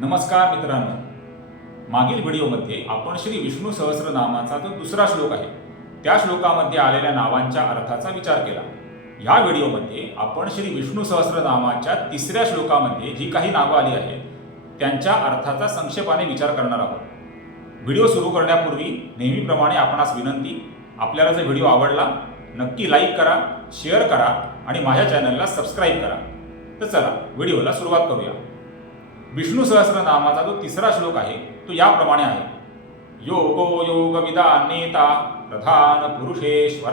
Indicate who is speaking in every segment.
Speaker 1: नमस्कार मित्रांनो. मागील व्हिडिओमध्ये आपण श्री विष्णू सहस्रनामाचा जो दुसरा श्लोक आहे त्या श्लोकामध्ये आलेल्या नावांच्या अर्थाचा विचार केला. या व्हिडिओमध्ये आपण श्री विष्णू सहस्रनामाच्या तिसऱ्या श्लोकामध्ये जी काही नावं आली आहेत त्यांच्या अर्थाचा संक्षेपाने विचार करणार आहोत. व्हिडिओ सुरू करण्यापूर्वी नेहमीप्रमाणे आपणास विनंती आपल्याला जर व्हिडिओ आवडला नक्की लाईक करा शेअर करा आणि माझ्या चॅनलला सबस्क्राईब करा. तर चला व्हिडिओला सुरुवात करूया. विष्णू सहस्रनामाचा जो तिसरा श्लोक आहे तो याप्रमाणे आहे. योगो योगविदा नेता प्रधान पुरुषेश्वर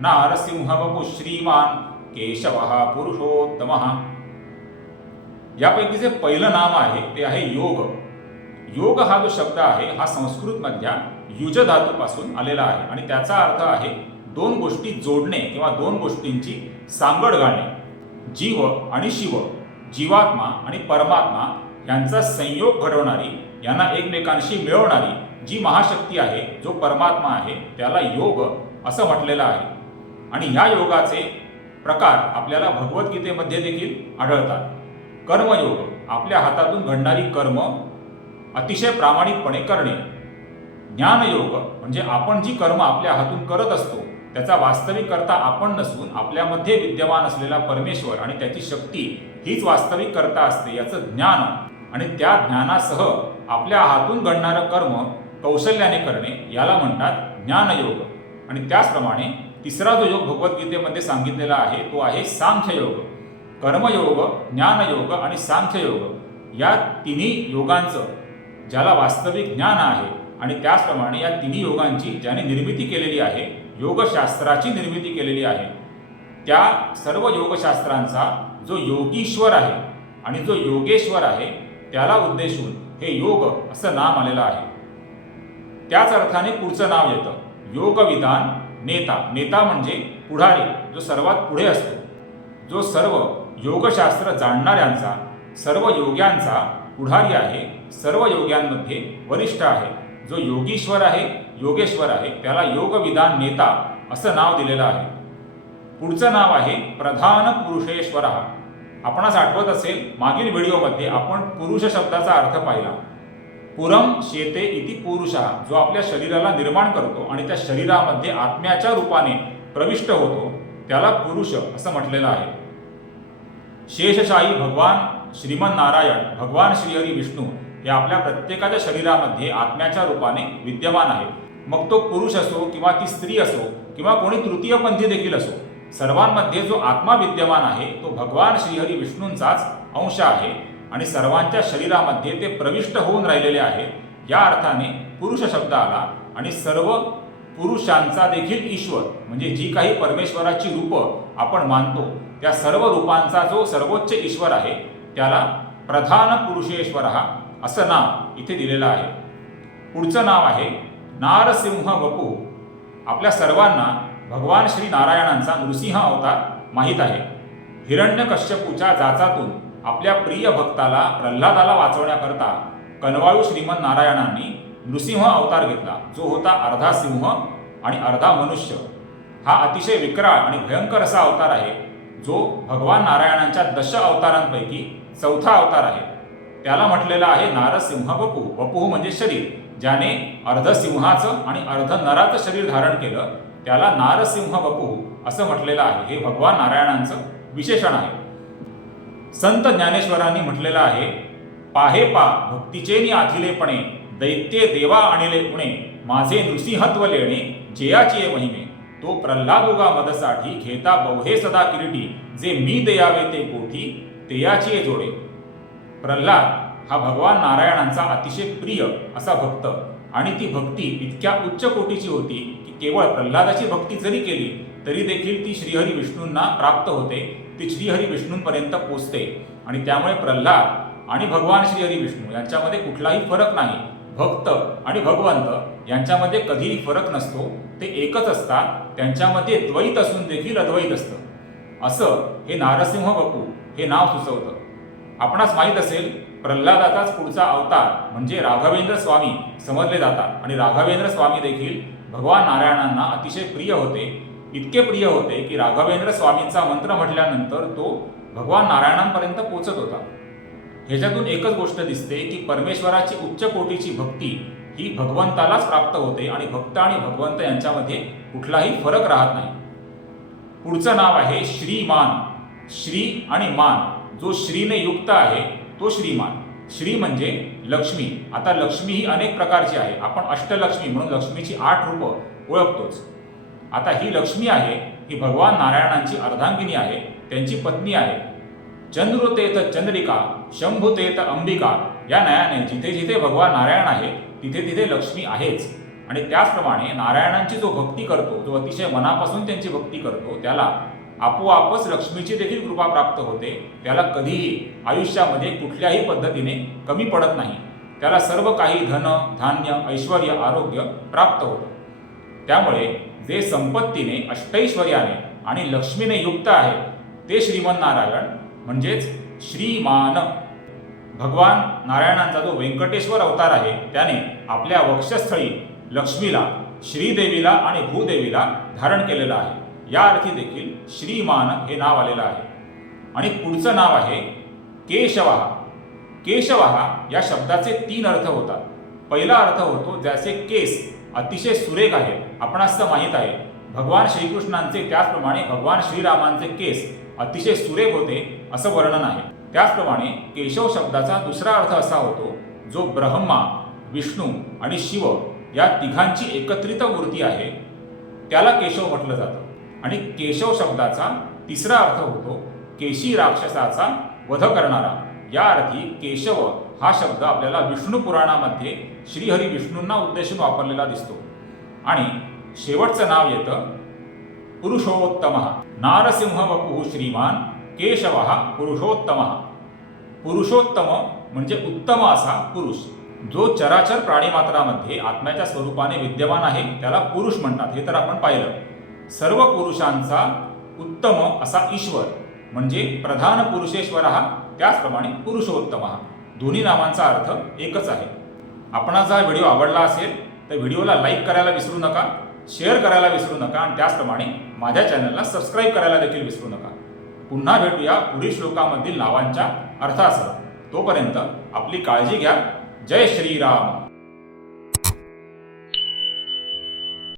Speaker 1: नारसिंह बपू श्रीमान केशव पुरुषोत्तम. यापैकी जे पहिलं नाम आहे ते आहे योग. योग हा जो शब्द आहे हा संस्कृतमधल्या युज धातूपासून आलेला आहे. आणि त्याचा अर्थ आहे दोन गोष्टी जोडणे किंवा दोन गोष्टींची सांगड घालणे जीव आणि शिव जीवात्मा आणि परमात्मा यांचा संयोग घडवणारी यांना एकमेकांशी मिळवणारी जी महाशक्ती आहे जो परमात्मा आहे त्याला योग असं म्हटलेलं आहे. आणि ह्या योगाचे प्रकार आपल्याला भगवद्गीतेमध्ये देखील आढळतात. कर्मयोग आपल्या हातातून घडणारी कर्म अतिशय प्रामाणिकपणे करणे. ज्ञानयोग म्हणजे आपण जी कर्म आपल्या हातून करत असतो त्याचा वास्तविक करता आपण नसून आपल्यामध्ये विद्यमान असलेला परमेश्वर आणि त्याची शक्ती हीच वास्तविक करता असते याचं ज्ञान आणि त्या ज्ञानासह आपल्या हातून घडणारं कर्म कौशल्याने करणे याला म्हणतात ज्ञानयोग. आणि त्याचप्रमाणे तिसरा जो योग भगवद्गीतेमध्ये सांगितलेला आहे तो आहे सांख्ययोग. कर्मयोग ज्ञानयोग आणि सांख्ययोग या तिन्ही योगांचं ज्याला वास्तविक ज्ञान आहे आणि त्याचप्रमाणे या तिन्ही योगांची ज्याने निर्मिती केलेली आहे योगशास्त्राची निर्मिती केलेली आहे त्या सर्व योगशास्त्रांचा जो योगीश्वर आहे आणि जो योगेश्वर आहे त्याला उद्देशून हे योग असं नाम आलेलं आहे. त्याच अर्थाने पुढचं नाव येतं. योगविधान नेता. नेता म्हणजे पुढारी जो सर्वात पुढे असतो. जो सर्व योगशास्त्र जाणणाऱ्यांचा सर्व योग्यांचा पुढारी आहे सर्व योग्यांमध्ये वरिष्ठ आहे. जो योगीश्वर आहे योगेश्वर आहे त्याला योगविधान नेता असं नाव दिलेलं आहे. पुढचं नाव आहे प्रधान पुरुषेश्वर. आपणास आठवत असेल मागील व्हिडिओमध्ये आपण पुरुष शब्दाचा अर्थ पाहिला. पुरम शेते इति पुरुष जो आपल्या शरीराला निर्माण करतो आणि त्या शरीरामध्ये आत्म्याच्या रूपाने प्रविष्ट होतो त्याला पुरुष असं म्हटलेलं आहे. शेषशाही भगवान श्रीमन नारायण भगवान श्रीहरी विष्णू हे आपल्या प्रत्येकाच्या शरीरामध्ये आत्म्याच्या रूपाने विद्यमान आहे मग तो पुरुष असो किंवा ती स्त्री असो किंवा कोणी तृतीयपंथी देखील असो सर्वांमध्ये जो आत्मा विद्यमान आहे तो भगवान श्रीहरी विष्णूंचाच अंश आहे आणि सर्वांच्या शरीरामध्ये ते प्रविष्ट होऊन राहिलेले आहेत. या अर्थाने पुरुष शब्द आला आणि सर्व पुरुषांचा देखील ईश्वर म्हणजे जी काही परमेश्वराची रूपं आपण मानतो त्या सर्व रूपांचा जो सर्वोच्च ईश्वर आहे त्याला प्रधान पुरुषेश्वर असं नाव इथे दिलेलं आहे. पुढचं नाव आहे नारसिंह वपू. आपल्या सर्वांना भगवान श्री नारायणांचा नृसिंह अवतार माहीत आहे. हिरण्यकश्यपूच्या जाचातून आपल्या प्रिय भक्ताला प्रल्हादाला वाचवण्याकरता कनवाळू श्रीमंत नारायणांनी नृसिंह अवतार घेतला. जो होता अर्धा सिंह आणि अर्धा मनुष्य. हा अतिशय विकराळ आणि भयंकर असा अवतार आहे जो भगवान नारायणांच्या दश अवतारांपैकी चौथा अवतार आहे. त्याला म्हटलेलं आहे नारसिंह वपू. वपू म्हणजे शरीर ज्याने अर्ध सिंहाचं आणि अर्ध नराचं शरीर धारण केलं त्याला नारसिंह बपू असं म्हटलेलं आहे. हे भगवान नारायणांचं विशेषण आहे. संत ज्ञानेश्वरांनी म्हटलेलं आहे पाहे पा भक्तीचेनी आखिलेपणे दैत्ये देवा आणिले उणे माझे नृसिंहत्व लेणे जयाची महिमे. तो प्रल्हादोगा मदसाठी घेता बहुहे सदा किरीटी जे मी दयावे ते कोठी तेयाची जोडे. प्रल्हाद हा भगवान नारायणांचा अतिशय प्रिय असा भक्त. आणि ती भक्ती इतक्या उच्च कोटीची होती की केवळ प्रल्हादाची भक्ती जरी केली तरी देखील ती श्रीहरी विष्णूंना प्राप्त होते. ती श्रीहरी विष्णूंपर्यंत पोचते. आणि त्यामुळे प्रल्हाद आणि भगवान श्रीहरी विष्णू यांच्यामध्ये कुठलाही फरक नाही. भक्त आणि भगवंत यांच्यामध्ये कधीही फरक नसतो. ते एकच असतात. त्यांच्यामध्ये द्वैत असून देखील अद्वैत असतं. असं हे नारसिंह बपू हे नाव सुचवतं. आपणास माहीत असेल प्रल्हादाचाच पुढचा अवतार म्हणजे राघवेंद्र स्वामी समजले जातात. आणि राघवेंद्र स्वामी देखील भगवान नारायणांना अतिशय प्रिय होते. इतके प्रिय होते की राघवेंद्र स्वामींचा मंत्र म्हटल्यानंतर तो भगवान नारायणांपर्यंत पोचत होता. ह्याच्यातून एकच गोष्ट दिसते की परमेश्वराची उच्च कोटीची भक्ती ही भगवंतालाच प्राप्त होते आणि भक्त आणि भगवंत यांच्यामध्ये कुठलाही फरक राहत नाही. पुढचं नाव आहे श्रीमान. श्री आणि मान. जो श्रीने युक्त आहे तो श्रीमान. श्री म्हणजे लक्ष्मी. आता लक्ष्मी ही अनेक प्रकारची आहे. आपण अष्टलक्ष्मी म्हणून लक्ष्मीची आठ रूपं ओळखतोच. आता ही लक्ष्मी आहे ही भगवान नारायणांची अर्धांगिनी आहे त्यांची पत्नी आहे. चंद्रतेत चंद्रिका शंभुतेत अंबिका. या नयाने जिथे जिथे भगवान नारायण आहे तिथे तिथे लक्ष्मी आहेच. आणि त्याचप्रमाणे नारायणांची जो भक्ती करतो जो अतिशय मनापासून त्यांची भक्ती करतो त्याला आपोआपच लक्ष्मीची देखील कृपा प्राप्त होते. त्याला कधीही आयुष्यामध्ये कुठल्याही पद्धतीने कमी पडत नाही. त्याला सर्व काही धन धान्य ऐश्वर आरोग्य प्राप्त होतं. त्यामुळे जे संपत्तीने अष्टैश्वर्याने आणि लक्ष्मीने युक्त आहे ते श्रीमन नारायण म्हणजेच श्रीमान. भगवान नारायणांचा जो व्यंकटेश्वर अवतार आहे त्याने आपल्या वक्षस्थळी लक्ष्मीला श्रीदेवीला आणि भूदेवीला धारण केलेलं आहे. या अर्थी देखील श्रीमान हे नाव आलेलं आहे. आणि पुढचं नाव आहे केशवहा केशवहा या शब्दाचे तीन अर्थ होतात. पहिला अर्थ होतो ज्याचे केस अतिशय सुरेख आहेत आपणास माहीत आहे. भगवान श्रीकृष्णांचे त्याचप्रमाणे भगवान श्रीरामांचे केस अतिशय सुरेख होते असं वर्णन आहे. त्याचप्रमाणे केशव शब्दाचा दुसरा अर्थ असा होतो जो ब्रह्मा विष्णू आणि शिव या तिघांची एकत्रित मूर्ती आहे. त्याला केशव म्हटलं जातं. आणि केशव शब्दाचा तिसरा अर्थ होतो केशी राक्षसाचा वध करणारा. या अर्थी केशव हा शब्द आपल्याला विष्णू पुराणामध्ये श्रीहरी विष्णूंना उद्देशून वापरलेला दिसतो. आणि शेवटचं नाव येतं पुरुषोत्तम. नारसिंह वपु श्रीमान केशव पुरुषोत्तम. पुरुषोत्तम म्हणजे उत्तम असा पुरुष. जो चराचर प्राणीमात्रामध्ये आत्म्याच्या स्वरूपाने विद्यमान आहे त्याला पुरुष म्हणतात. हे तर आपण पाहिलं. सर्व पुरुषांचा उत्तम असा ईश्वर म्हणजे प्रधान पुरुषेश्वर हा त्याचप्रमाणे पुरुषोत्तम. हा दोन्ही नामांचा अर्थ एकच आहे. आपणास हा व्हिडिओ आवडला असेल तर व्हिडिओला लाईक करायला विसरू नका शेअर करायला विसरू नका आणि त्याचप्रमाणे माझ्या चॅनलला सबस्क्राईब करायला देखील विसरू नका. पुन्हा भेटूया पुढील श्लोकामधील नावांच्या अर्थासह. तोपर्यंत आपली काळजी घ्या. जय श्रीराम.